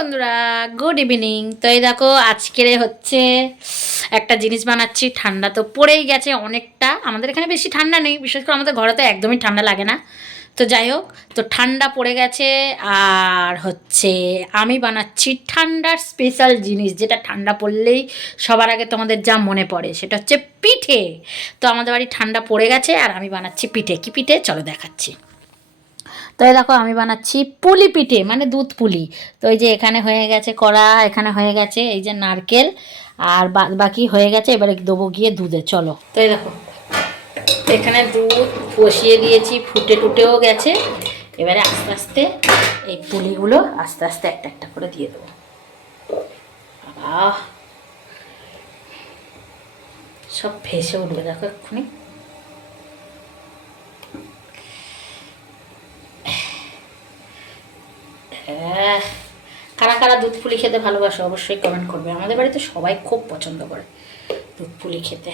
বন্ধুরা, good evening. তো এই দেখো আজকের হচ্ছে একটা জিনিস বানাচ্ছি। ঠান্ডা তো পড়েই গেছে অনেকটা, আমাদের এখানে বেশি ঠান্ডা নেই, বিশেষ করে আমাদের ঘরে তো একদমই ঠান্ডা লাগে না। তো যাই হোক, তো ঠান্ডা পড়ে গেছে আর হচ্ছে আমি বানাচ্ছি ঠান্ডার স্পেশাল জিনিস, যেটা ঠান্ডা পড়লেই সবার আগে তোমাদের যা মনে পড়ে সেটা হচ্ছে পিঠে। তো আমাদের বাড়ি ঠান্ডা পড়ে গেছে আর আমি বানাচ্ছি পিঠে। কি পিঠে চলো দেখাচ্ছি। তো এই দেখো আমি বানাচ্ছি পুলি পিঠে, মানে দুধ পুলি। তো এই যে এখানে হয়ে গেছে কড়া, এখানে হয়ে গেছে এই যে নারকেল, আর বাকি হয়ে গেছে। এবারে দেবো গিয়ে দুধে, চলো। তো এই দেখো এখানে দুধ বসিয়ে দিয়েছি, ফুটে টুটেও গেছে। এবারে আস্তে আস্তে এই পুলিগুলো আস্তে আস্তে একটা একটা করে দিয়ে দেবো। আহ, সব ভেসে উঠবে দেখো এক্ষুনি। হ্যাঁ, কারা কারা দুধ পুলি খেতে ভালোবাসো অবশ্যই কমেন্ট করবে। আমাদের বাড়িতে সবাই খুব পছন্দ করে দুধ পুলি খেতে।